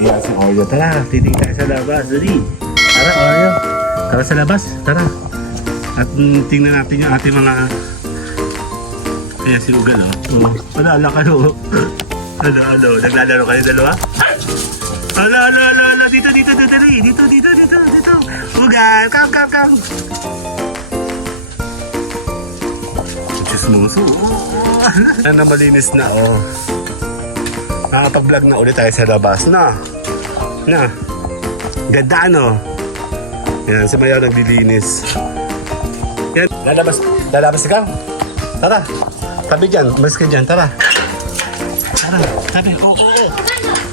Yan si Oreo. Tara, titing tayo sa labas. Dali. Tara, Oreo. Tara sa labas. Tara. At tingnan natin yung ating mga... Ayan si Ugal, oh. Alala kayo. Ano. Naglalaro kayo dalawa? Ala. Dito. Dali. Dito. Ugal. Come. Chismoso. Na malinis na, oh. Nakapag-vlog na ulit tayo sa labas na. Ganda, no? Yan, si Mayaw naglilinis. Yan, lalabas ka. Tara, tabi dyan, umalis ka dyan, tara. Tabi, oo.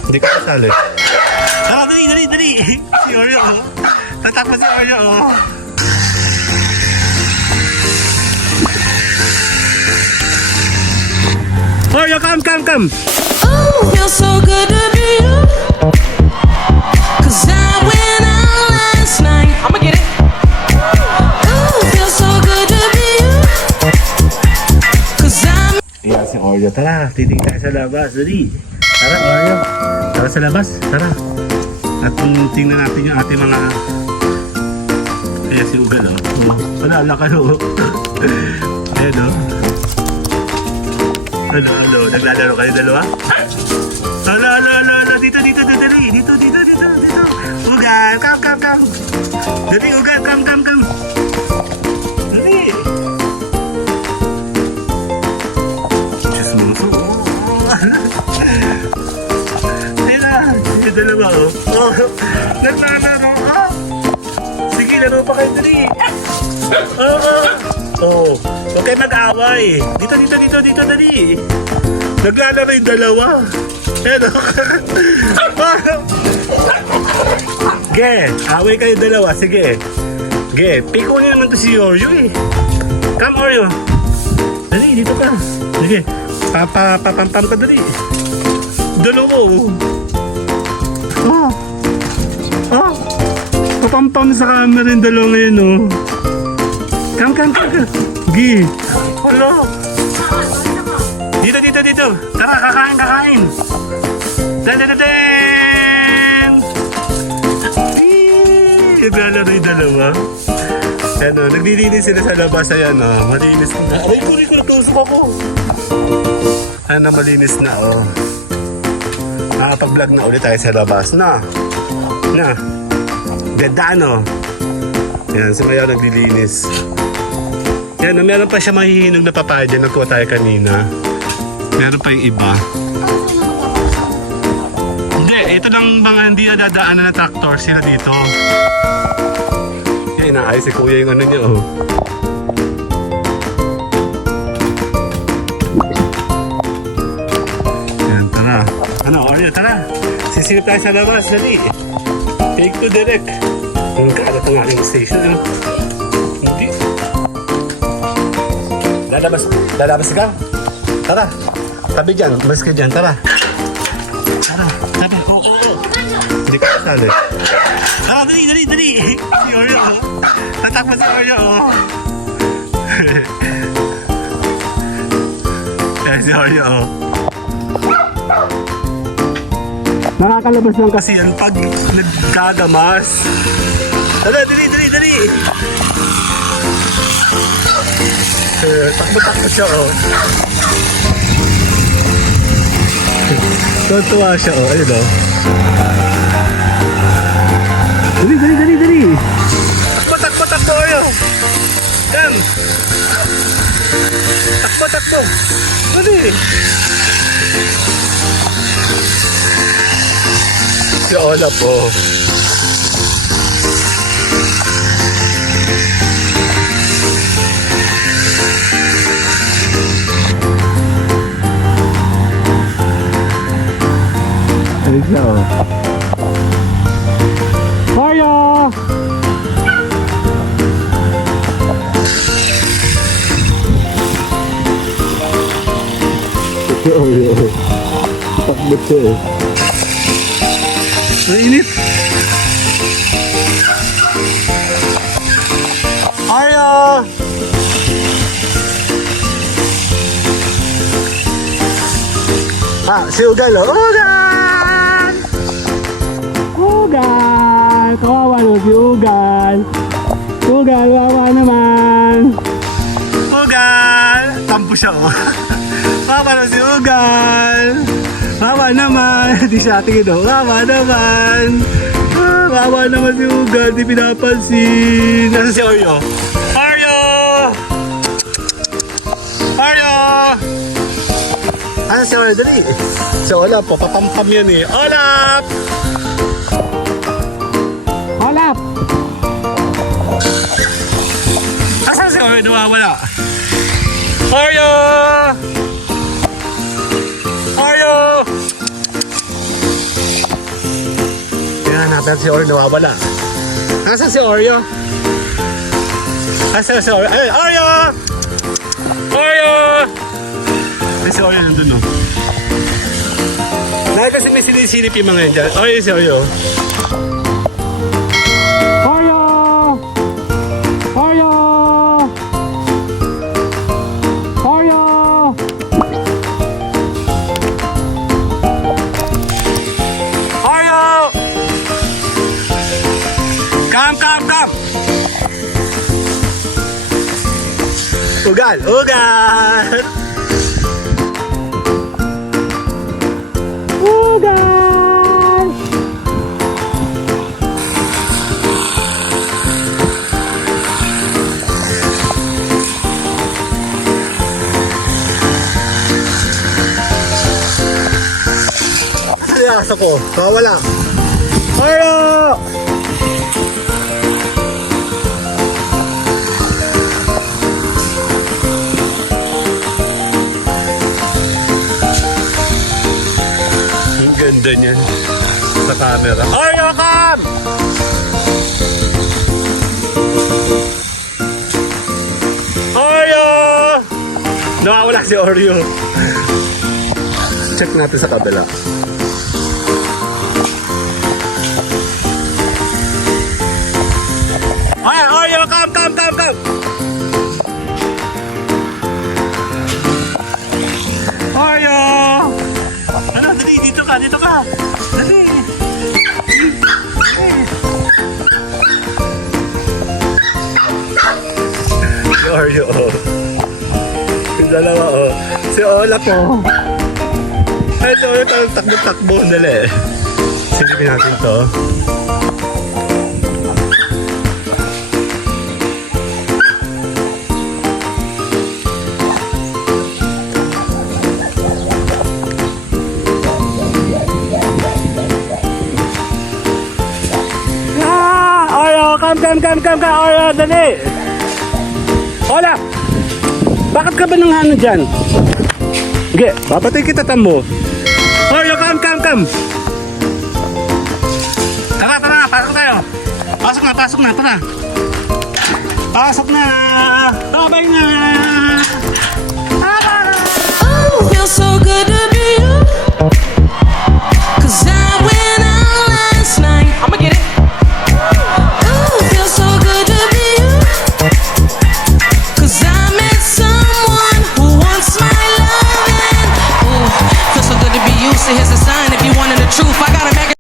Hindi ka kasali. Tara, dali. Si Oreo, oh. Tatakbo si Oreo, oh. Oreo, come. Oh, feels so good to be you. 'Cause I went out last night. I'ma get it. Oh, feels so good to be you. 'Cause I'm Yan si Oreo. Tara, titing tayo sa labas. Dali. Tara, Oreo. Tara sa labas. Tara. At tingnan natin yung ating mga... Ayan si Ugal, oh. Alala kayo. Ayan, oh. Ano. Naglalaro kayo dalawa? Ala. Dito. Dali. Dito. Ugal. Come. Dali, Ugal. Come. Dali. Chismoso. Ayan. Yung dalawa, oh. Naglalaro. Sige, laro pa kayo, dali. Oh, huwag kayo mag-away. Dito, dali. Naglalaro yung dalawa. Hello. Ge, away kayo dalawa. Sige. Ge, piko niya naman to si Oreo, eh. Come, Oreo. Dali, dito ka. Sige. Papampam ka, dali. Dalawa, oh. Papampam sa camera yung dalawa ngayon, oh. Come. Gi. Hello. Dito. Tara, kakain. Dan. Naglalaro yung dalawa. Ano, naglilinis sila sa labas. Ayan, oh. Malinis na. Aray, ko, tusok ako. Ano, malinis na, oh. Nakapag-vlog na ulit tayo sa labas. Na. Ganda, no? Yan, si Mayaw naglilinis. Yan, meron pa siya mahihinog na papaya dyan. Nagkuha tayo kanina. Meron pa yung iba. Hindi, ito lang mga hindi nadadaanan na tractor. Sila dito. Yan, inaayos si Kuya yung ano niya, oh. Yan, tara. Ano, Oreo, tara. Sisilip tayo sa labas, dali. Take to direct. Ang kalat ng aking station, ano? Hindi. Lalabas ka? Tara. Tabi dyan. Umalis ka dyan. Tara. Tabi. Oo. Hindi ka kasali. Dali. Si Oreo, oh. Tatakbo si Oreo, oh. Si Oreo, oh. Nakakalabas lang kasi yan pag nagkagamas. Tara, dali. Takbo siya, oh. Tuwa siya, oh. Ayun, oh. Dali. Takbo, oh. Yan. Takbo. Dali. Si Olap, oh. Ayun siya, oh. Mario! Si Oreo. Takbo siya, eh. Mainit. Oreo! Si Ugal, oh. Ugal! mo si Ugal. Ugal, wawa naman. Ugal! Tampo siya, oh. Wawa na si Ugal. Wawa naman. Di siya tingin, oh. Wawa naman. Wawa naman si Ugal. Di pinapansin. Nasaan si Oreo? Oreo! Oreo! Ano si Oreo? Dali. Si Olap po. Papampam yan eh. Olap! Olap! Asan si Oreo? Nawawala. Oreo! Oreo! Yan, natin si Oreo nawawala. Asan si Oreo? Asan si Oreo? Ay, Oreo! Oreo! Ay, si Oreo nandun, no? Dahil kasi may sinisilip yung mga yan dyan. Oreo, si Oreo. Oreo! Oreo! Oreo! Oreo! Come! Ugal! Ugal! Ugal! Aso ko, wala. Oreo! Ang ganda niyan sa camera. Oreo, come! Oreo! Nawawala si Oreo. Check natin sa kabila. Ay, Oreo, come! Oreo! Ano, dali, dito ka. Dali. Si Oreo, oh. Yung dalawa, oh. Si Olap, oh. Ay, si Oreo, takbo. Dali. Silipin natin to. Come, Oreo, dali! Hola! Bakit ka ba nang ano dyan? Sige, papatay kita tamo. Oreo, come! Tara, pasok tayo! Pasok na, tara! Pasok na!